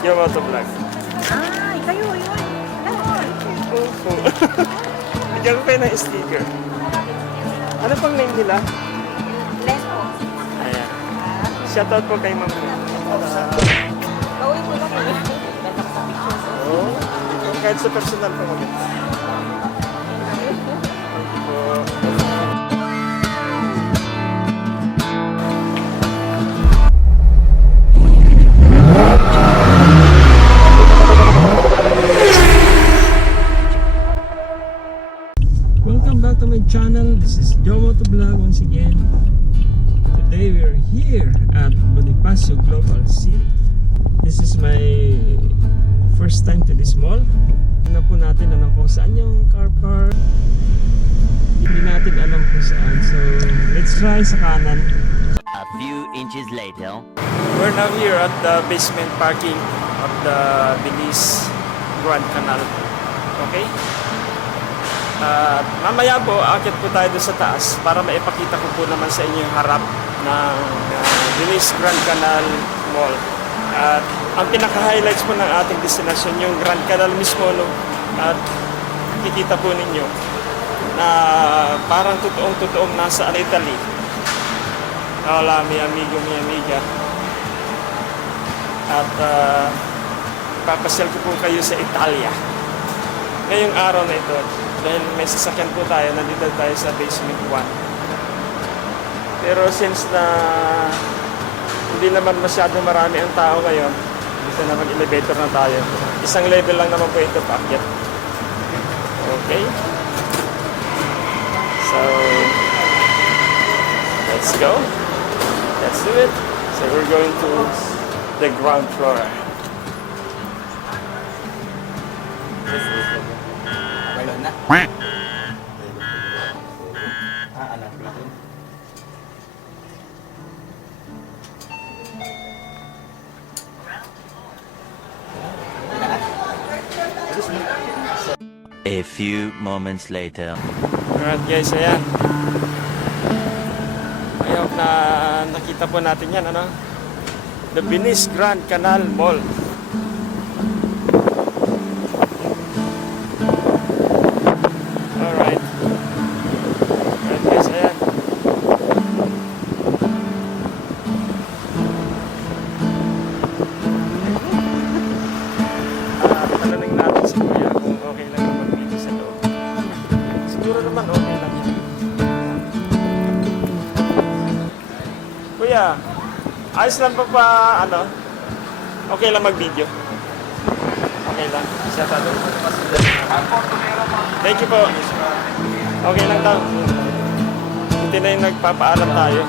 Yomoto Vlog. Ah, kayo yun. Opo. Bigyan ko kayo ng sticker. Ano pang name nila? Lesbo. Ayan. Shoutout po kay Ma'am. Gawin mo lang eh. Ganda ko sa pictures. Oh, kahit sa personal po maganda. Oh. Welcome back to my channel. This is Yomoto Vlog once again. Today we are here at Bonifacio Global City. This is my first time to this mall. Tingnan po natin kung saan yung car park. Hindi natin alam kung saan. So let's try sa kanan. A few inches later. We're now here at the basement parking of the Belize Grand Canal. Okay? Mamaya po, akit po tayo doon sa taas para maipakita ko po naman sa inyo yung harap ng Belize Grand Canal Mall. At ang pinaka-highlights po ng ating destination, yung Grand Canal mismo, no? At kikita po ninyo na parang totoong nasa Italy. Hola, mi amigo, mi amiga. At papasyal ko po kayo sa Italia ngayong araw na ito. Dahil may sasakyan po tayo, nandito tayo sa basement 1. Pero since na hindi naman masyado marami ang tao ngayon, dito na mag-elevator na tayo. Isang level lang naman po ito paakyat. Okay? So, let's go. Let's do it. So we're going to the ground floor. A few moments later. Alright guys, ayan. Ayaw na nakita po natin yan, ano? The Belize Grand Canal Mall. Alright. Alright guys, ayan. Tanungin natin si Kuya kung okay lang na mag-video sa loob. Siguro naman okay lang yan. Kuya, ayos lang pa ano? Okay lang mag-video? Okay lang. Thank you po. Okay lang daw. Hindi na yung nagpapaalam tayo.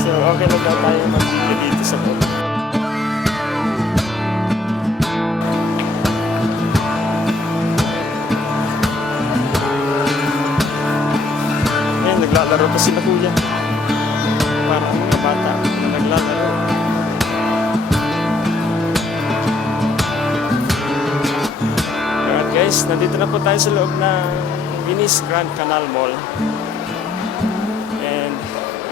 So, okay lang daw tayo mag-video dito sa loob. Ayan, naglalaro pa sila kuya. Parang mga bata na naglalaro. Alright guys, nandito na po tayo sa loob ng Belize Grand Canal Mall. And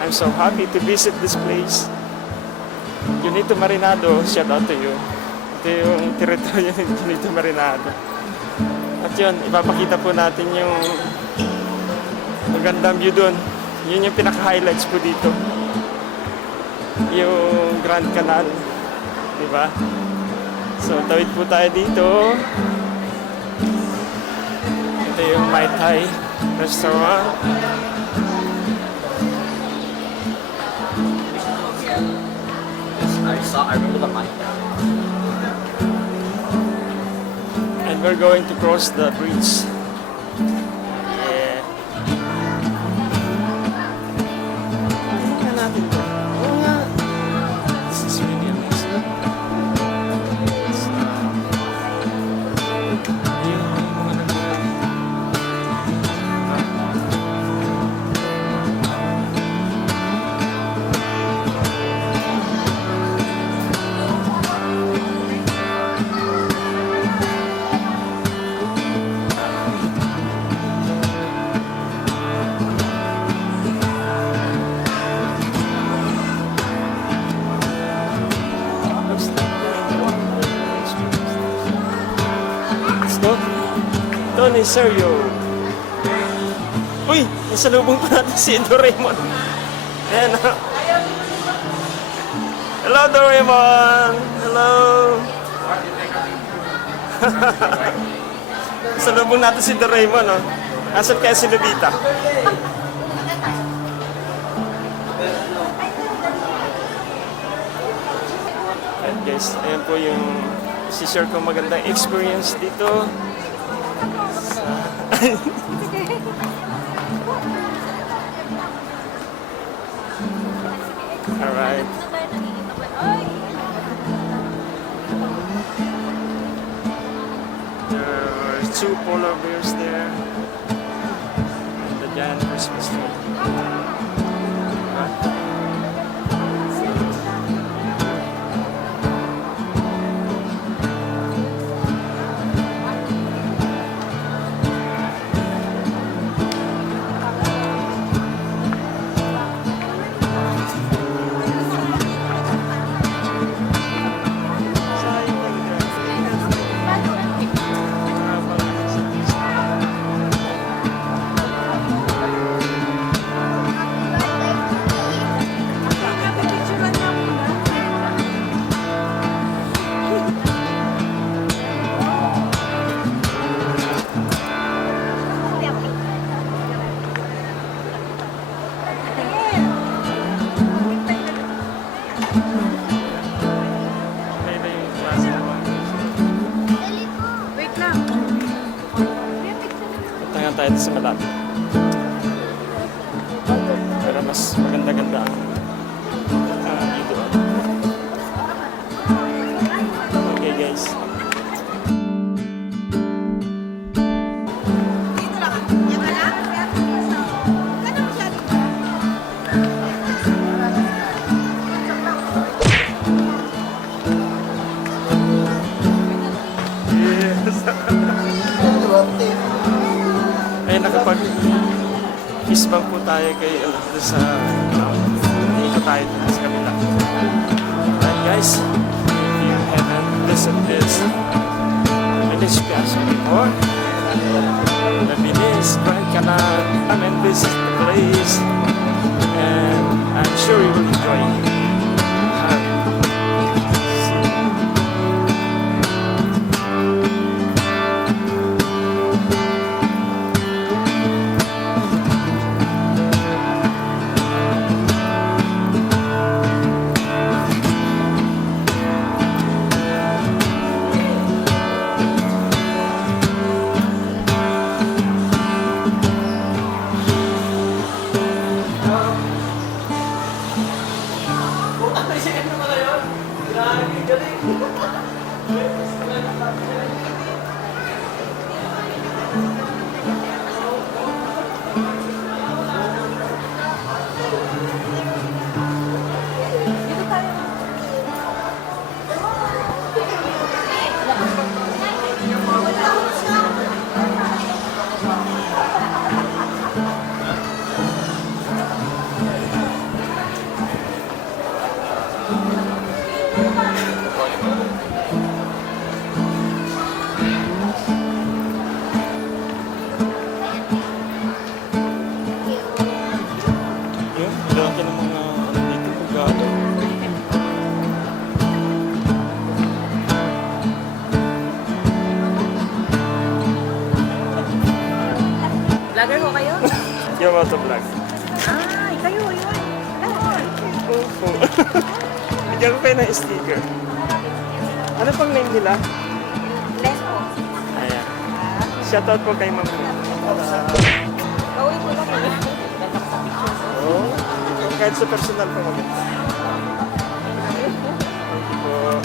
I'm so happy to visit this place. Junito Marinado, shout out to you. Ito yung teritoryo ng Junito Marinado. At yun, ipapakita po natin yung magandang view doon. Yun yung pinaka-highlights po dito. Yung Grand Canal, di ba? So tawid po tayo dito. Ito yung Mai Tai restaurant. I remember the Mai Tai. And we're going to cross the bridge. Doraemon is Sergio. Uy, nasalubong pa natin si Doraemon. Ayan na. Hello, Doraemon! Hello! Nasalubong natin si Doraemon, oh. Asan kaya si Lobita? Ayan guys, ayan po yung share ko magandang experience dito. Alright. There are 2 polar bears there. And the giant Christmas tree. Alright. Wait lang. Tangan tayo sa malapit. Pero mas maganda-ganda ang dito. Okay guys. Dito lang. Yan ka lang? Gano'n mo siya dito? Yes. Ay nakapag-isbang po tayo kay doon sa dito tayo sa kabila. Alright guys, if you haven't listened this Village Piazza before, the Village Grand Canal, come and visit the place, and I'm sure you will enjoy it. Laki ng mga ano dito, gado. Vlogger ho kayo? Yung auto vlog. Ah, kayo yun. Lahat. Opo. Bigyan ko kayo ng sticker. Ano pang name nila? Les po. Ayan. Shoutout po kay Ma'am. Gawin ko lang yun. Ganda ko sa pictures. Oh, kahit sa personal po maganda. Oh.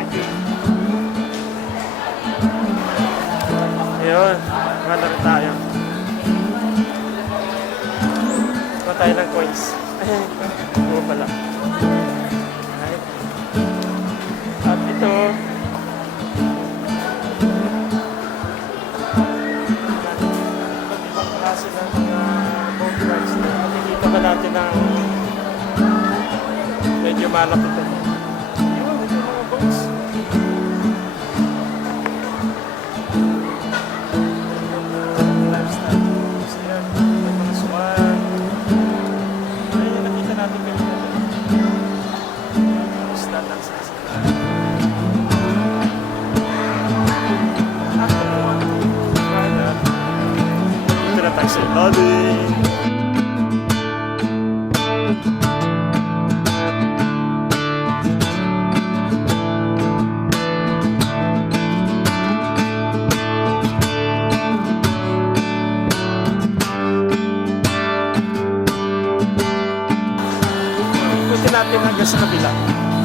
Thank you. Ayun, malaro tayo. Kuha tayo ng coins. Oo pala. Right. At ito, iba't ibang klase ng mga boat rides na natin ng medyo malapitan. Yun, ito yung mga boats. Lifestyle. So yan, may mga suwan. Ayun yung nakita natin kanina. Tapos datang sa sila. After we want to try that, dito na tayo sa ilalim. Ikutin natin hanggang sa kabila.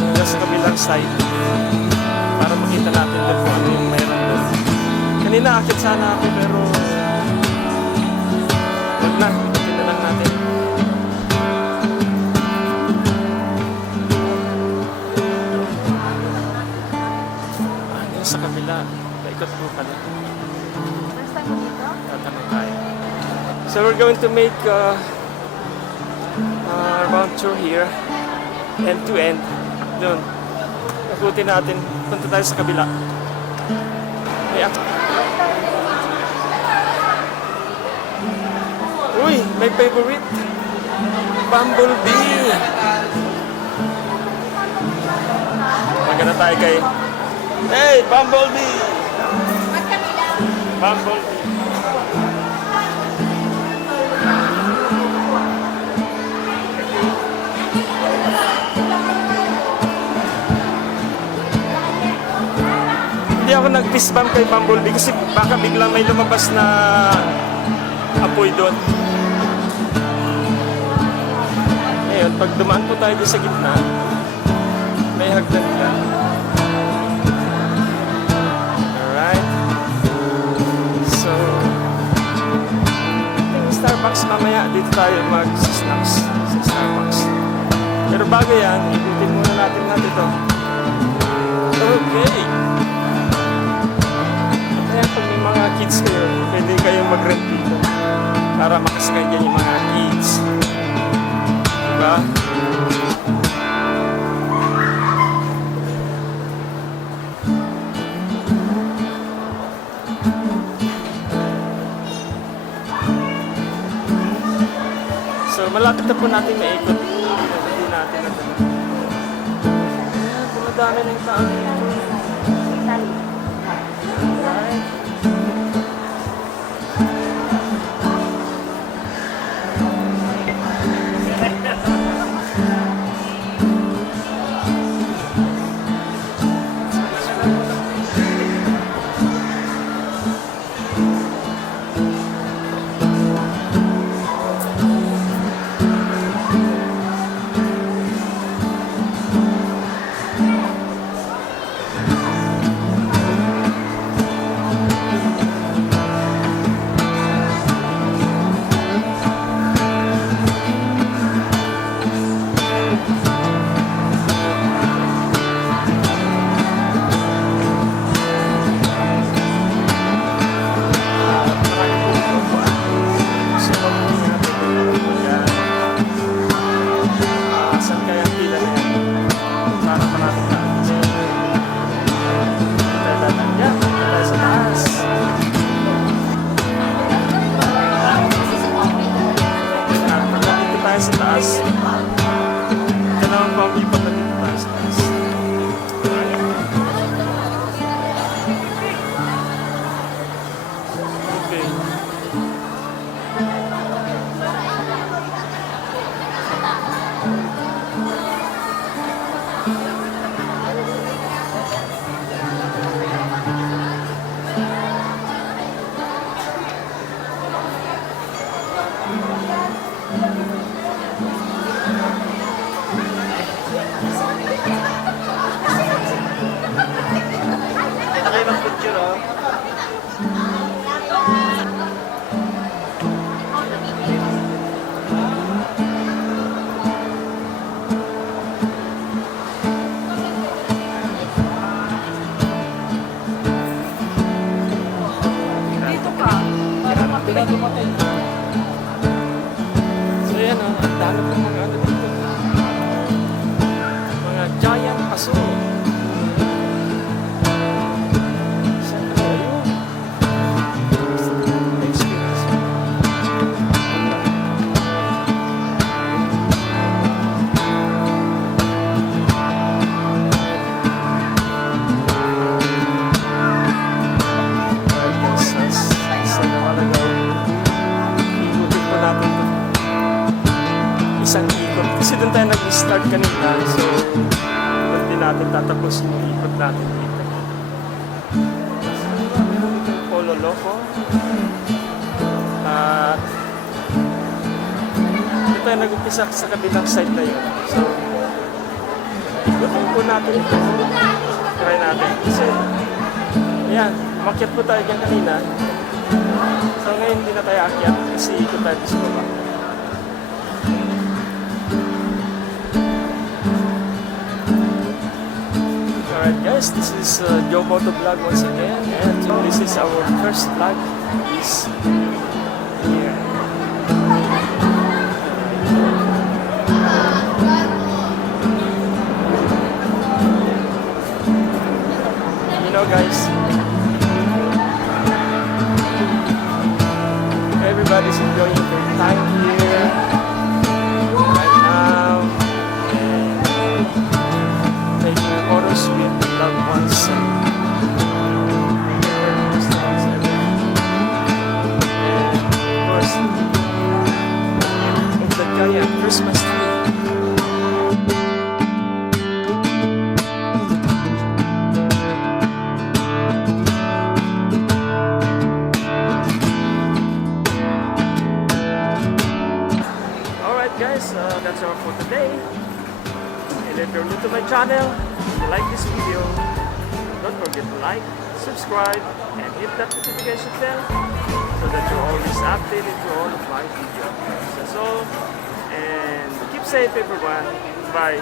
Hanggang sa kabilang side. Para makita natin doon kung ano yung mayroon doon. Kanina akit sana ako pero wag na. Ikutin na lang natin. Hanggang sa kabila. Paikot mo pala. First time mo dito? Tatanong tayo. So we're going to make round tour here, end to end. Doon. Ikutin natin. Punta tayo sa kabila. Uy, may favorite. Bumblebee. Maganda tayo kay... Hey, Bumblebee! Bumblebee. Hindi ako nag-fist bump kay Bumblebee kasi baka biglang may lumabas na apoy doon. Ngayon, pag dumaan po tayo doon sa gitna, may hagdan ka. Alright. So, yung Starbucks mamaya, dito tayo mag-snacks sa Starbucks. Pero bago yan, ikutin muna natin ito. Okay. Kaya pag may mga kids kayo, pwede kayong mag-rent dito para makasakay dyan yung mga kids. Diba? So, malapit na po natin maikot. Hindi natin na ito. Ayan, dumadami na yung tao dito. Alright. Sa taas. Ito naman po ang ipat na dito tayo sa taas. Okay. Dito ka. Para mapila dumating. So yan o, ang dami po mga ano dito. Mga giant aso. Siyempre, ayun. Experience. Ikutin po natin ito. Isang ikot. Kasi doon tayo nag-start kanina. So, doon din natin tatapusin yung ikot natin dito. So, meron dito yung Polo Loco. At doon tayo nag-umpisa sa kabilang side na yun. So, ikutin po natin ito. Try natin. Kasi, ayan, umakyat po tayo dyan kanina. So ngayon hindi na tayo akyat kasi ikot tayo sa baba. Alright guys, this is Joe Moto Vlog once again, and this is our first vlog this year. You know guys, everybody's enjoying their time here right now and taking photos with loved ones and of course of the giant Christmas tree. Guys, that's all for today. And if you're new to my channel, if you like this video, don't forget to like, subscribe, and hit that notification bell so that you're always updated to all of my videos. That's all. And keep safe everyone. Bye.